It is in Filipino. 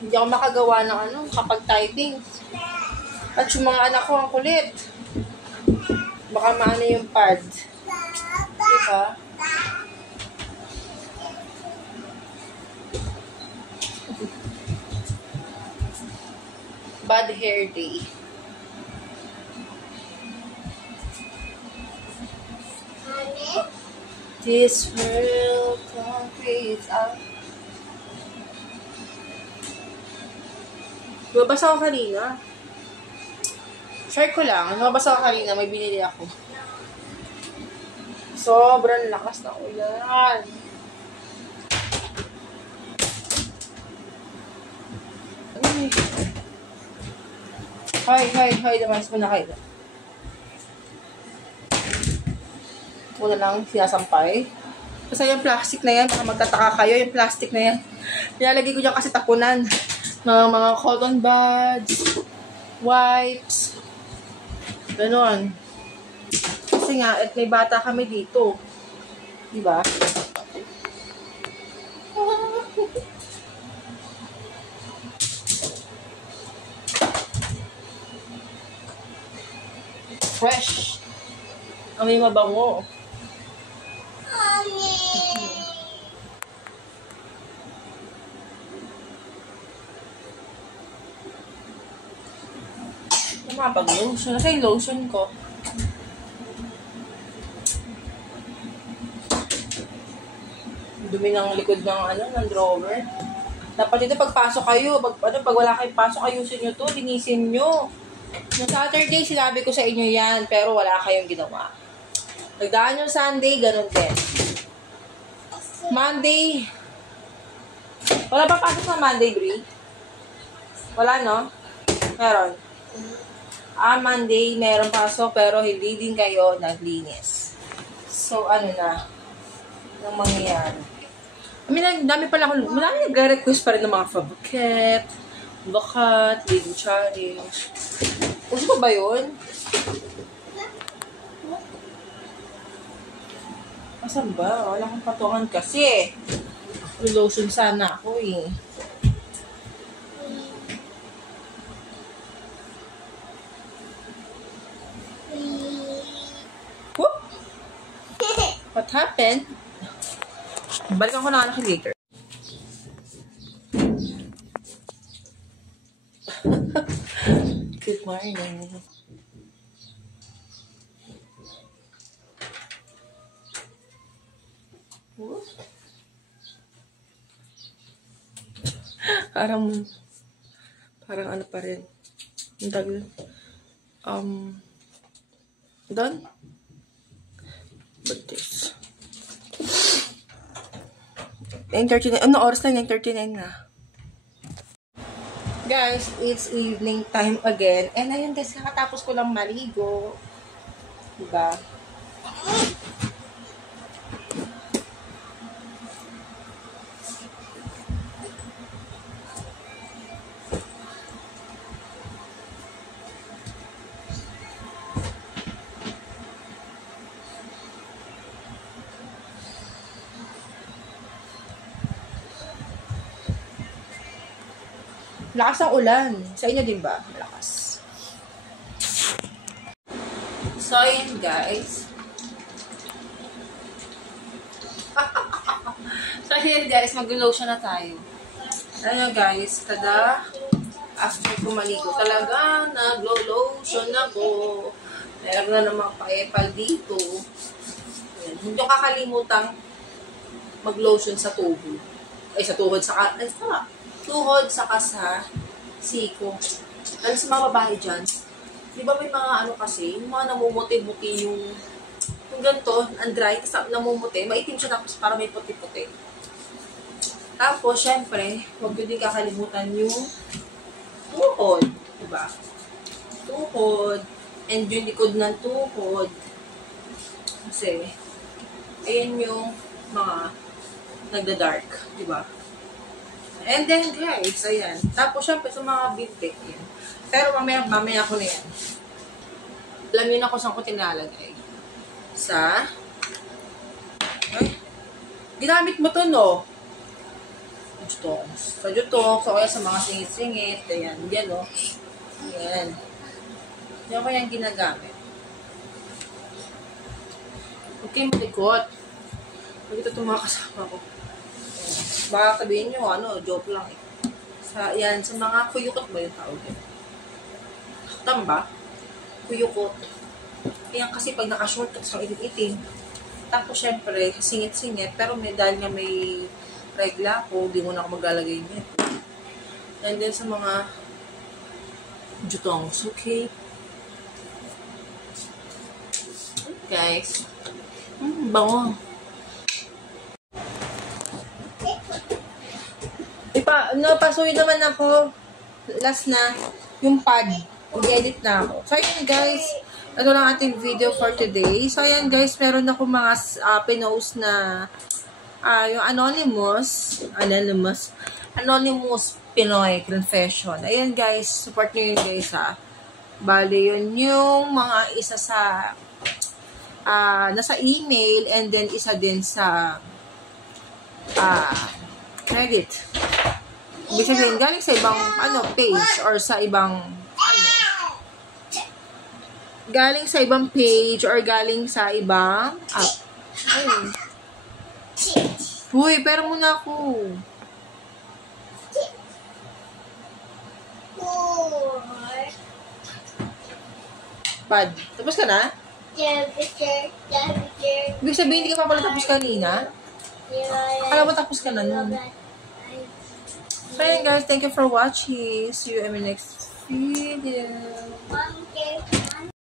Hindi ako makagawa ng kapag typing. At yung mga anak ko, ang kulit. Baka maano yung pad. Diba? Bad hair day. This world concrete out. Nabasa ko kanina. Share ko lang. Nabasa ko kanina. May binili ako. Sobrang lakas ng ulan. Hi. Damas mo na kayo. Wala lang sinasampay. Kasi yung plastic na yan, baka magtataka kayo, yung plastic na yan. Nilalagay ko dyan kasi tapunan ng mga cotton buds, wipes, ganon. Kasi nga, at may bata kami dito. Diba? Fresh. Ang may mabango. Lotion. Nasa yung lotion ko. Dumi ng likod ng ng drawer. Dapat dito pagpasok kayo, pag wala kayong pasok, ayusin nyo to, linisin nyo. Noong Saturday, sinabi ko sa inyo yan, pero wala kayong ginawa. Nagdaan yung Sunday, ganun din. Monday, wala pa pasok na Monday, Brie? Wala, no? Meron. Monday, meron pasok, pero hindi din kayo naglinis. So, na? Nang mangyayari. Dami pala ako, marami nag-request pa rin ng mga fabuket, bakat, baby challenge. Gusto pa ba yun? Asan ba? Wala kang patungan kasi. Lotion sana ako eh. Whoop! What happened? Balikan ko na anak later. Good morning. Parang ano pa rin. Yung tagal. Done? But this. 9:39. Ano oras na? 9:39 na. Guys, it's evening time again. And ayun guys, kakatapos ko lang maligo. Diba? Lakas ang ulan. Sa inyo din ba? Malakas. So, yun guys. So, yun guys. Mag-lotion na tayo. Ano guys, kada after ko maligo, talaga nag-lotion ako. Meron na namang pa-epal dito. Ayan. Hindi ko kakalimutang mag-lotion sa tuhod. Ay, sa tuhod, tuhod, saka sa siko. Alam sa mga babae dyan, di ba may mga kasi, yung mga namumuti-muti yung ganito, ang dry, tapos namumuti, maitim siya tapos para may puti-puti. Tapos, syempre, huwag nyo din kakalimutan yung tuhod, diba? Tuhod, and yung likod ng tuhod. Kasi, ayan yung mga nagda-dark, diba? And then, guys, ayan. Tapos, syempre, sa mga bintik, yan. Pero, mamaya ko na yan. Alam niyo na kung saan ko tinalagay. Ay, ginamit mo to, no? jutongs. Sa jutongs, o kaya sa mga singit-singit. Ayan, yan o. Ayan. Yan ko yung ginagamit. Okay, malikot. Magkita itong mga kasama ko. Baka sabihin nyo, joke lang eh. Yan, sa mga kuyukot ba yung tawag yun? Tamba? Kuyukot. Kaya kasi pag naka-short at sa itim-itim, tapos syempre, singit-singit, pero dahil nga may regla ko, di mo na ako maglalagay niya. And then sa mga jutongs, okay? Guys. Bango. Pasuyo naman ako. Last na. Yung pad. Mag-edit na ako. So, ayan guys. Ito lang ating video for today. So, ayan guys. Meron ako mga pinost na yung Anonymous Pinoy Confession. Ayan guys. Support nyo yun guys ha. Bali yun yung mga isa sa nasa email and then isa din sa credit. Ibig sabihin, galing sa ibang page or sa ibang galing sa ibang page or galing sa ibang app. Ayun. Uy, pero muna ako. Pad. Tapos ka na? Ibig sabihin, hindi ka pa pala tapos kanina? Akala mo tapos ka na nun. So, ayan guys, thank you for watching. See you in my next video.